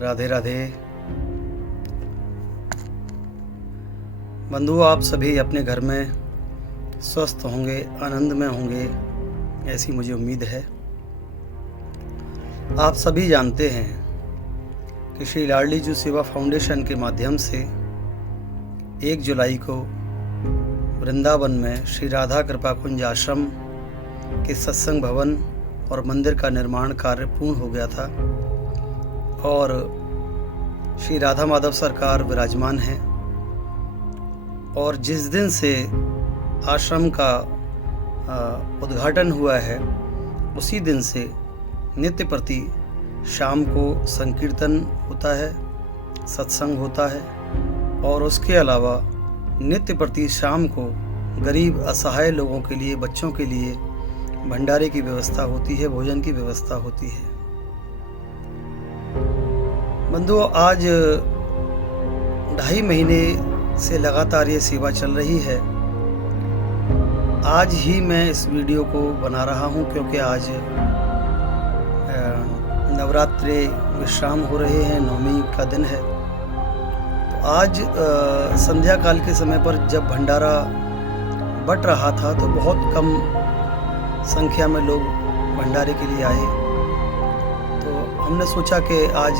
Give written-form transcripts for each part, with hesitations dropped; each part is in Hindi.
राधे राधे। बंधुओं, आप सभी अपने घर में स्वस्थ होंगे, आनंद में होंगे, ऐसी मुझे उम्मीद है। आप सभी जानते हैं कि श्री लाडली जू सेवा फाउंडेशन के माध्यम से 1 जुलाई को वृंदावन में श्री राधा कृपा कुंज आश्रम के सत्संग भवन और मंदिर का निर्माण कार्य पूर्ण हो गया था और श्री राधा माधव सरकार विराजमान हैं। और जिस दिन से आश्रम का उद्घाटन हुआ है उसी दिन से नित्य प्रति शाम को संकीर्तन होता है, सत्संग होता है और उसके अलावा नित्य प्रति शाम को गरीब असहाय लोगों के लिए, बच्चों के लिए भंडारे की व्यवस्था होती है, भोजन की व्यवस्था होती है। बंधुओं, आज 2.5 महीने से लगातार ये सेवा चल रही है। आज ही मैं इस वीडियो को बना रहा हूँ क्योंकि आज नवरात्रि विश्राम हो रहे हैं, नवमी का दिन है। तो आज संध्या काल के समय पर जब भंडारा बट रहा था तो बहुत कम संख्या में लोग भंडारे के लिए आए। तो हमने सोचा कि आज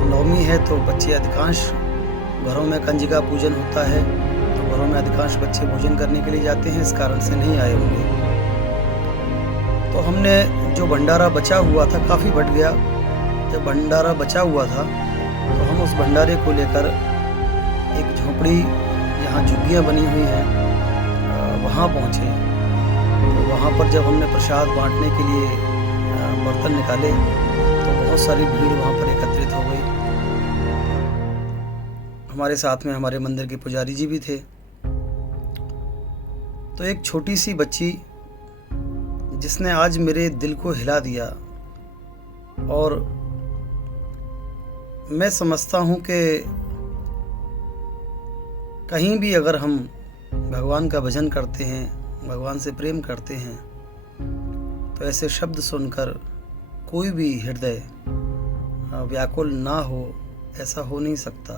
नवमी है तो बच्चे अधिकांश घरों में कंजिका पूजन होता है, तो घरों में अधिकांश बच्चे भोजन करने के लिए जाते हैं, इस कारण से नहीं आए होंगे। तो हमने जो भंडारा बचा हुआ था, काफ़ी बट गया, जब भंडारा बचा हुआ था तो हम उस भंडारे को लेकर एक झोपड़ी जहाँ झुग्गियाँ बनी हुई हैं वहाँ पहुँचे। तो वहाँ पर जब हमने प्रसाद बांटने के लिए बर्तन निकाले तो बहुत सारी भीड़ वहाँ पर एकत्रित हो गई। हमारे साथ में हमारे मंदिर के पुजारी जी भी थे। तो एक छोटी सी बच्ची जिसने आज मेरे दिल को हिला दिया, और मैं समझता हूँ कि कहीं भी अगर हम भगवान का भजन करते हैं, भगवान से प्रेम करते हैं, तो ऐसे शब्द सुनकर कोई भी हृदय व्याकुल ना हो, ऐसा हो नहीं सकता।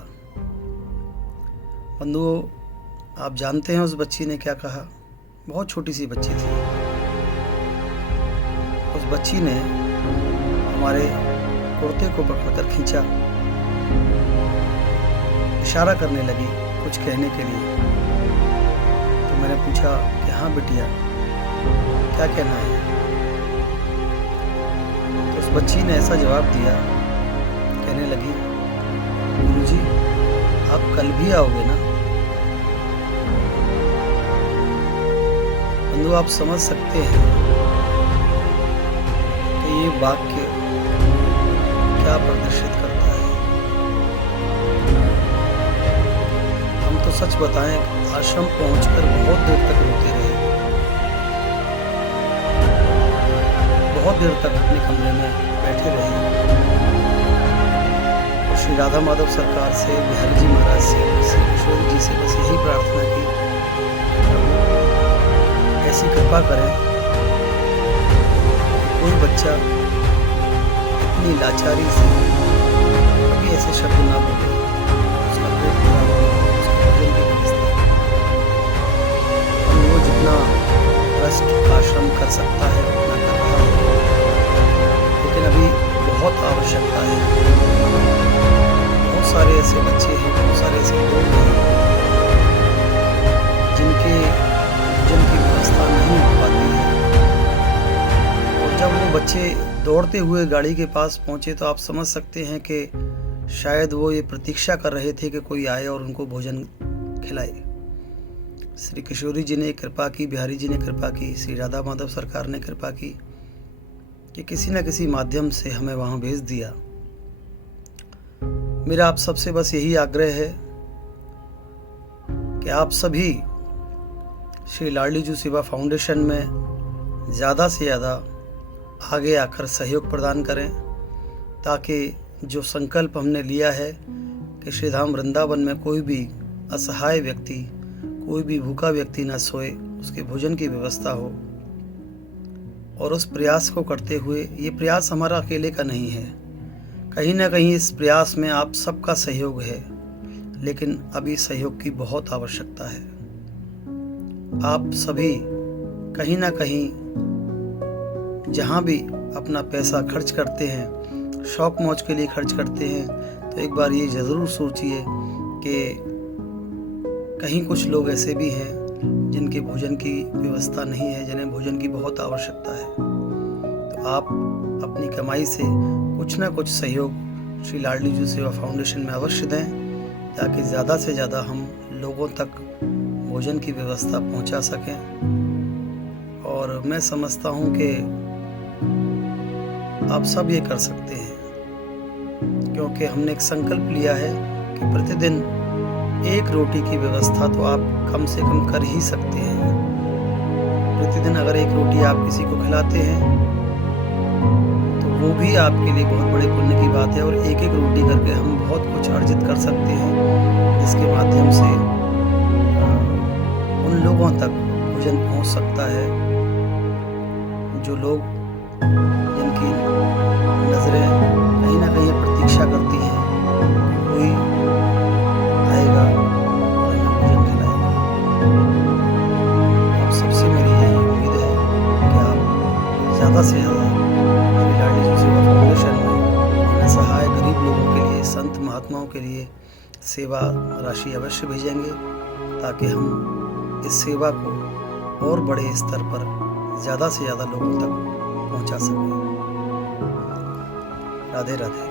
बंधुओं, आप जानते हैं उस बच्ची ने क्या कहा। बहुत छोटी सी बच्ची थी। उस बच्ची ने हमारे कुर्ते को पकड़कर खींचा, इशारा करने लगी कुछ कहने के लिए। तो मैंने पूछा कि हाँ बिटिया, क्या कहना है। तो उस बच्ची ने ऐसा जवाब दिया, कहने लगी, गुरुजी आप कल भी आओगे ना। बंधु, आप समझ सकते हैं कि ये वाक्य क्या प्रदर्शित करता है। हम तो सच बताएं, आश्रम पहुंचकर बहुत देर तक रोते रहे, बहुत देर तक अपने कमरे में बैठे रहे और श्री राधा माधव सरकार से, बिहारी जी महाराज से, श्री किशोर जी से बस यही प्रार्थना की, ऐसी कृपा करें कोई बच्चा इतनी लाचारी से कभी ऐसे शब्द ना बोले, उसका पेट पूरा हो, उसका भोजन की व्यवस्था। और वो जितना ट्रस्ट आश्रम कर सकता है उतना कर रहा है, लेकिन अभी बहुत आवश्यकता है। बहुत सारे ऐसे बच्चे हैं, बहुत सारे ऐसे लोग हैं जिनके भोजन की व्यवस्था नहीं हो पाती है। और जब वो बच्चे दौड़ते हुए गाड़ी के पास पहुंचे तो आप समझ सकते हैं कि शायद वो ये प्रतीक्षा कर रहे थे कि कोई आए और उनको भोजन खिलाए। श्री किशोरी जी ने कृपा की, बिहारी जी ने कृपा की, श्री राधा माधव सरकार ने कृपा की कि किसी न किसी माध्यम से हमें वहां भेज दिया। मेरा आप सबसे बस यही आग्रह है कि आप सभी श्री लाडली जू सेवा फाउंडेशन में ज़्यादा से ज़्यादा आगे आकर सहयोग प्रदान करें, ताकि जो संकल्प हमने लिया है कि श्री धाम वृंदावन में कोई भी असहाय व्यक्ति, कोई भी भूखा व्यक्ति न सोए, उसके भोजन की व्यवस्था हो। और उस प्रयास को करते हुए, ये प्रयास हमारा अकेले का नहीं है, कहीं ना कहीं इस प्रयास में आप सबका सहयोग है, लेकिन अभी सहयोग की बहुत आवश्यकता है। आप सभी कहीं ना कहीं जहाँ भी अपना पैसा खर्च करते हैं, शौक मौज के लिए खर्च करते हैं, तो एक बार ये ज़रूर सोचिए कि कहीं कुछ लोग ऐसे भी हैं जिनके भोजन की व्यवस्था नहीं है, जिन्हें भोजन की बहुत आवश्यकता है। तो आप अपनी कमाई से कुछ ना कुछ सहयोग श्री लाडली जी सेवा फाउंडेशन में अवश्य दें, ताकि ज़्यादा से ज़्यादा हम लोगों तक भोजन की व्यवस्था पहुंचा सकें। और मैं समझता हूं कि आप सब ये कर सकते हैं, क्योंकि हमने एक संकल्प लिया है कि प्रतिदिन एक रोटी की व्यवस्था तो आप कम से कम कर ही सकते हैं। प्रतिदिन अगर एक रोटी आप किसी को खिलाते हैं तो वो भी आपके लिए बहुत बड़े पुण्य की बात है। और एक एक रोटी करके हम बहुत कुछ अर्जित कर सकते हैं, जिसके माध्यम से उन लोगों तक भोजन पहुंच सकता है जो लोग जिनकी नज़रें कहीं ना कहीं प्रतीक्षा करती हैं, कोई आएगा और हमें भोजन खिलाएगा। आप सबसे मेरी यही उम्मीद है कि आप ज़्यादा से ज़्यादा श्री लाडली जी सेवा फाउंडेशन में असहाय गरीब लोगों के लिए, संत महात्माओं के लिए सेवा राशि अवश्य भेजेंगे, ताकि हम इस सेवा को और बड़े स्तर पर ज़्यादा से ज़्यादा लोगों तक पहुंचा सकें। राधे राधे।